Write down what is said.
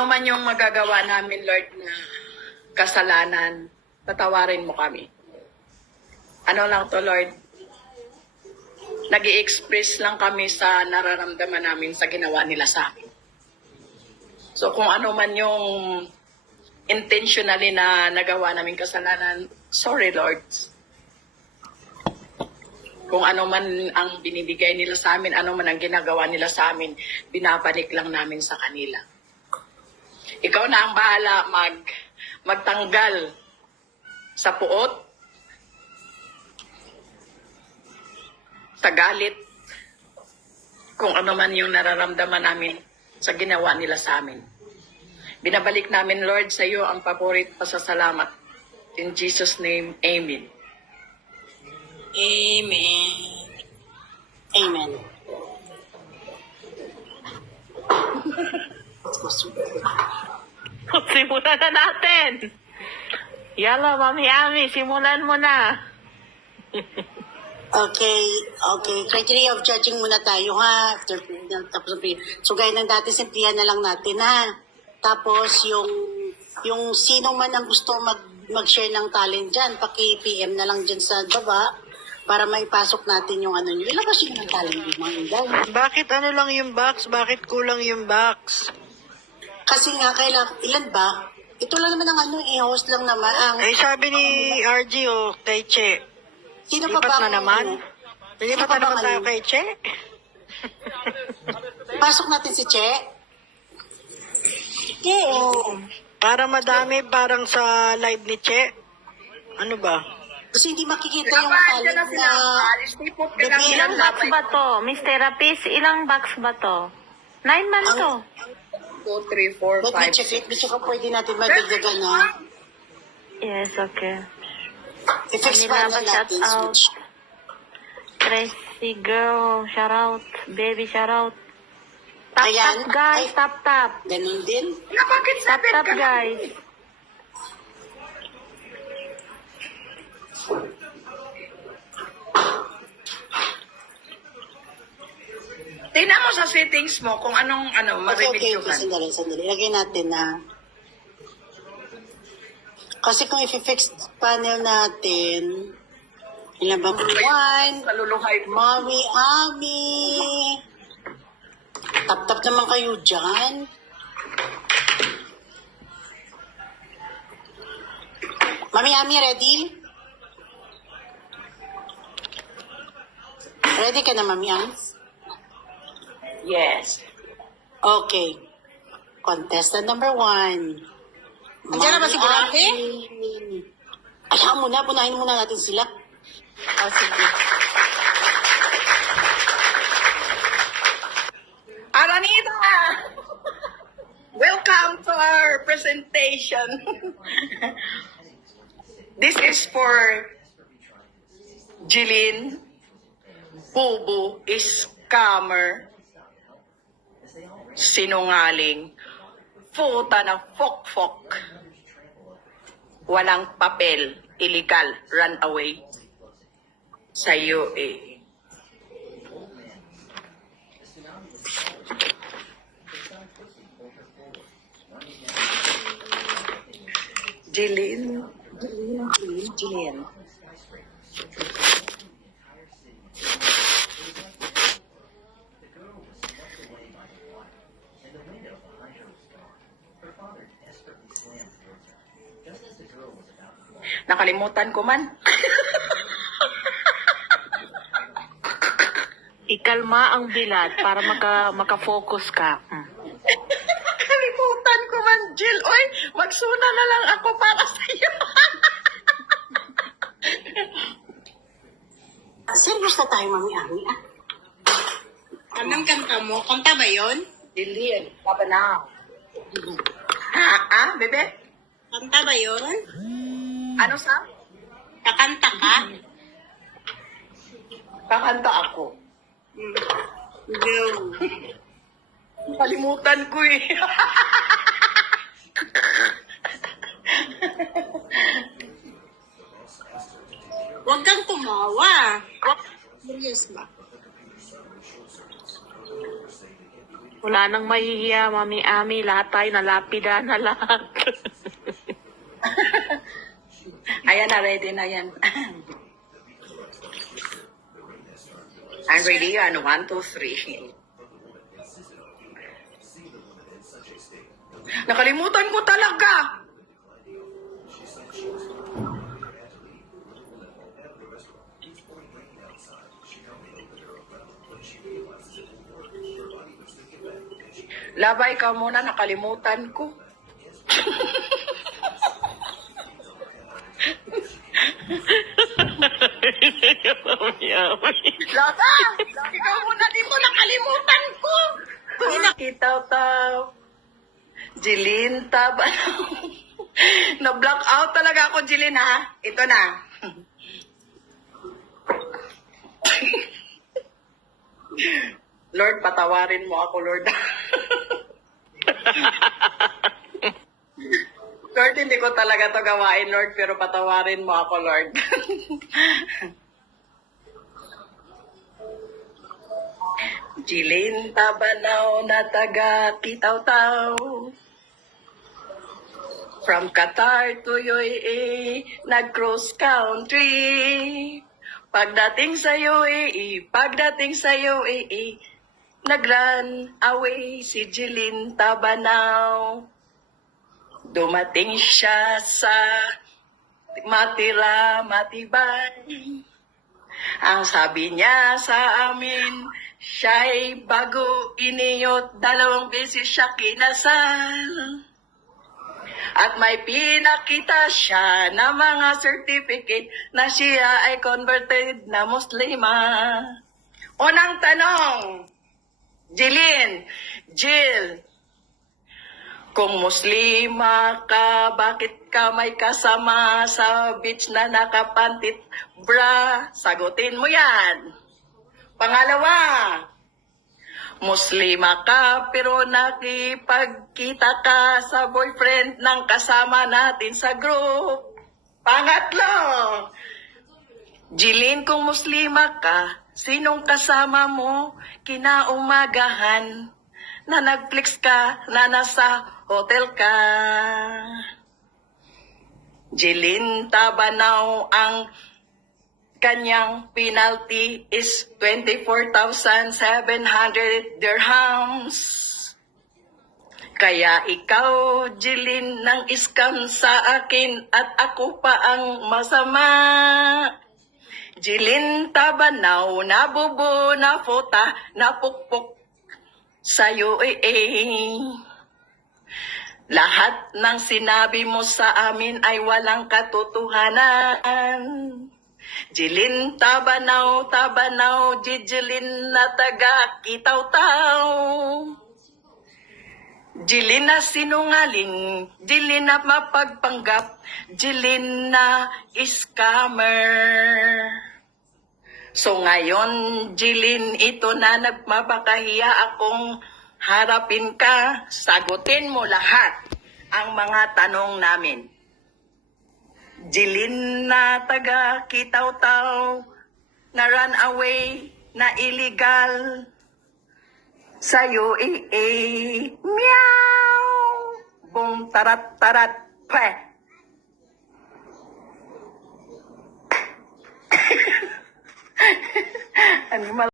Ano man yung magagawa namin, Lord, na kasalanan, patawarin mo kami. Ano lang to, Lord? nag express lang kami sa nararamdaman namin sa ginawa nila sa amin. So kung ano man yung intentionally na nagawa namin kasalanan, sorry, Lord. Kung ano man ang binibigay nila sa amin, ano man ang ginagawa nila sa amin, binabalik lang namin sa kanila. Ikaw na ang bahala mag magtanggal sa puot, sa galit, kung ano man yung nararamdaman namin sa ginawa nila sa amin. Binabalik namin, Lord, sa iyo ang paborit pasasalamat. In Jesus' name, Amen. Amen. Amen. Simulan na natin. Yala, Mami Ami, simulan mo na. Okay, okay. Criteria of judging muna tayo ha. After, tapos, so gaya ng dati, simplihan na lang natin ha. Tapos yung yung sino man ang gusto mag mag-share ng talent dyan, paki-PM na lang dyan sa baba para maipasok natin yung ano nyo. Ilabas yun ng talent yung mga. Bakit ano lang yung box? Bakit kulang yung box? Kasi nga, kailang, ilan ba? Ito lang naman ang ano, i-host lang naman. Ang, Eh sabi ni RG o kay Che, sino pa ba? na naman. Lilipat pa na naman tayo kay Che. Pasok natin si Che. Oo. Para madami parang sa live ni Che. Ano ba? Kasi hindi makikita yung talent na... Ilang box ba to? Miss Therapist, ilang box ba to? Nine man Ang- to. 2, 3, 4, Let me 5, check it. Gusto ko pwede natin madagdagan na. Yes, okay. I-fix Manila pa na ba shout natin. out? Switch. Tracy girl, shout out. Baby, shout out. Tap, Ayan. tap, guys. Ay. Tap, tap. Ganun din. Na bakit Tap, seven tap, ka? guys. Tingnan mo sa settings mo kung anong ano, Okay, okay, okay. maribidyohan. Sandali, sandali. Lagay natin na... Kasi kung i-fix panel natin, ilan ba? One, Kaluluhay mo. Mami Ami. Tap-tap naman kayo dyan. Mami Ami, ready? Ready ka na, Mami Ami? Yes. Okay. Contestant number one. Andiyan na ba si? Ami. Ayaw muna, punahin muna natin sila. Oh, sige. Aranita! Welcome to our presentation. This is for Jilin, Bubu, Scammer, Sinungaling, Futa ng Fok-Fok, Walang papel, illegal, run away sa UAE. Jillian. Jillian. Jillian. Jillian. Nakalimutan ko man. Ikalma ang bilad para maka, maka-focus ka. Hmm. Nakalimutan ko man, Jill. Oy, magsuna na lang ako para sa iyo. Ah, Serious na tayo, Mami Ami. Ah. Anong kanta mo? Kanta ba yon? Jillian, baba na. Ha? Ah, bebe? Kanta ba yon? Ano sa? Kakanta ka? Kakanta ako. Go. Kalimutan ko eh. Huwag kang tumawa. Serious ba? Wala nang mahihiya, Mami Ami. Lahat tayo nalapida na lahat. Ayan na, ready na yan. I'm ready yan. One, two, three. Nakalimutan ko talaga. Labay ka muna, nakalimutan ko. Mami Ami. Lata! Ikaw muna dito, nakalimutan ko! Nakita taw. Jilin, taba. Na-block out talaga ako, Jilin, ha? Ito na. Lord, patawarin mo ako, Lord. Lord, hindi ko talaga to gawain, Lord, pero patawarin mo ako, Lord. Jilin Tabanaw na taga Kitaw-Taw. From Qatar to UAE, nag-cross country. Pagdating sa UAE, pagdating sa UAE, nag-run away si Jilin Tabanaw. Dumating siya sa matira matibay. Ang sabi niya sa amin, siya'y bago iniyot, dalawang beses siya kinasal. At may pinakita siya na mga certificate na siya ay converted na Muslima. Unang tanong, Jilin, Jill, kung Muslima ka, bakit ka may kasama sa beach na nakapantit bra? Sagutin mo yan. Pangalawa, Muslima ka pero nakipagkita ka sa boyfriend ng kasama natin sa group. Pangatlo, Jilin, kung Muslima ka, sinong kasama mo kinaumagahan na nagflix ka na nasa hotel ka? Jilin Tabanaw ang kanyang penalty is 24,700 dirhams. Kaya ikaw, Jilin, nang scam sa akin at ako pa ang masama. Jilin Tabanaw, nabubo, na fota, napukpok sa UAA. Lahat ng sinabi mo sa amin ay walang katotohanan. Jilin tabanaw, tabanaw, jijilin na taga kitaw-taw. Jilin na sinungaling, jilin na mapagpanggap, jilin na scammer. So ngayon, Jilin, ito na nagmapakahiya akong harapin ka, sagutin mo lahat ang mga tanong namin. Jilin na taga kitaw-taw, na run away, na illegal, sa UAA. Meow! Boom, tarat-tarat, pweh! Animal